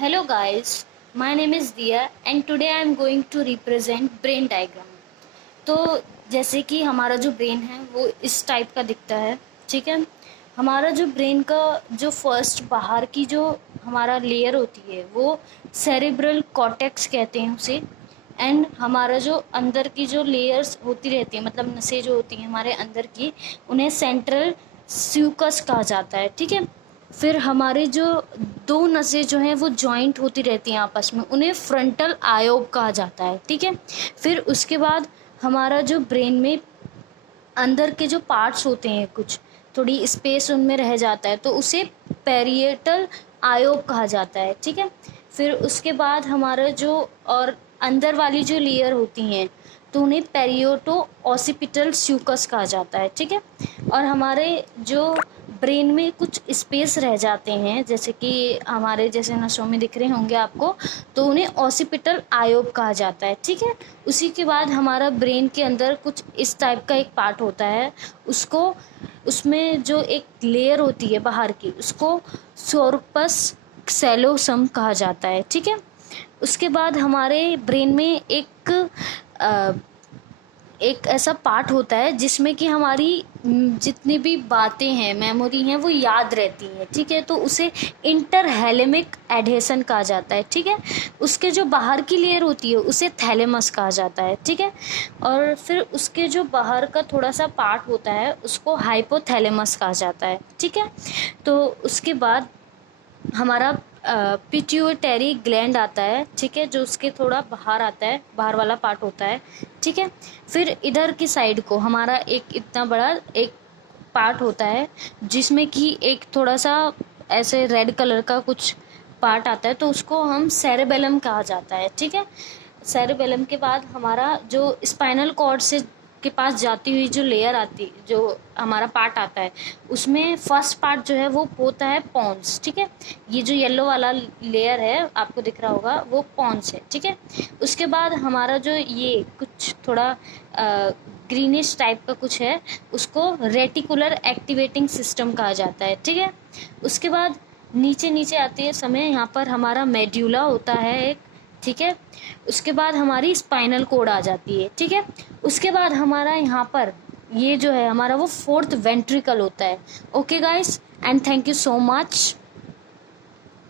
Hello guys, my name is Dia and today I am going to represent brain diagram. तो जैसे कि हमारा जो ब्रेन है वो इस टाइप का दिखता है, ठीक है। हमारा जो ब्रेन का जो फर्स्ट बाहर की जो हमारा लेयर होती है वो सेरेब्रल कॉर्टेक्स कहते हैं उसे। एंड हमारा जो अंदर की जो लेयर्स होती रहती है, मतलब नसें जो होती हैं हमारे अंदर की, उन्हें सेंट्रल स्यूकस कहा जाता है, ठीक है। फिर हमारे जो दो नसें जो हैं वो जॉइंट होती रहती हैं आपस में, उन्हें फ्रंटल आयोब कहा जाता है, ठीक है। फिर उसके बाद हमारा जो ब्रेन में अंदर के जो पार्ट्स होते हैं, कुछ थोड़ी स्पेस उनमें रह जाता है, तो उसे पेरिएटल आयोब कहा जाता है, ठीक है। फिर उसके बाद हमारा जो और अंदर वाली जो लेयर होती हैं तो उन्हें पेरियोटो ऑसिपिटल स्यूकस कहा जाता है, ठीक है। और हमारे जो ब्रेन में कुछ स्पेस रह जाते हैं, जैसे कि हमारे जैसे नसों में दिख रहे होंगे आपको, तो उन्हें ऑसिपिटल आयोब कहा जाता है, ठीक है। उसी के बाद हमारा ब्रेन के अंदर कुछ इस टाइप का एक पार्ट होता है, उसको उसमें जो एक लेयर होती है बाहर की, उसको सोर्पस सेलोसम कहा जाता है, ठीक है। उसके बाद हमारे ब्रेन में एक ऐसा पार्ट होता है जिसमें कि हमारी जितनी भी बातें हैं, मेमोरी हैं, वो याद रहती हैं, ठीक है। तो उसे इंटरहेलेमिक एडहेशन कहा जाता है, ठीक है। उसके जो बाहर की लेयर होती है उसे थैलेमस कहा जाता है, ठीक है। और फिर उसके जो बाहर का थोड़ा सा पार्ट होता है उसको हाइपोथैलेमस कहा जाता है, ठीक है। तो उसके बाद हमारा पिट्यूटरी ग्लैंड आता है, ठीक है, जो उसके थोड़ा बाहर आता है, बाहर वाला पार्ट होता है, ठीक है। फिर इधर की साइड को हमारा एक इतना बड़ा एक पार्ट होता है जिसमें कि एक थोड़ा सा ऐसे रेड कलर का कुछ पार्ट आता है, तो उसको हम सेरेबेलम कहा जाता है, ठीक है। सेरेबेलम के बाद हमारा जो स्पाइनल कॉर्ड से के पास जाती हुई जो लेयर आती, जो हमारा पार्ट आता है, उसमें फर्स्ट पार्ट जो है वो होता है पॉन्स, ठीक है। ये जो येलो वाला लेयर है आपको दिख रहा होगा वो पॉन्स है, ठीक है। उसके बाद हमारा जो ये कुछ थोड़ा ग्रीनिश टाइप का कुछ है, उसको रेटिकुलर एक्टिवेटिंग सिस्टम कहा जाता है, ठीक है। उसके बाद नीचे नीचे आते हैं समय, यहाँ पर हमारा मेड्यूला होता है एक, ठीक है। उसके बाद हमारी स्पाइनल कोड आ जाती है, ठीक है। उसके बाद हमारा यहाँ पर ये जो है हमारा वो फोर्थ वेंट्रिकल होता है। Okay guys, and thank you so much.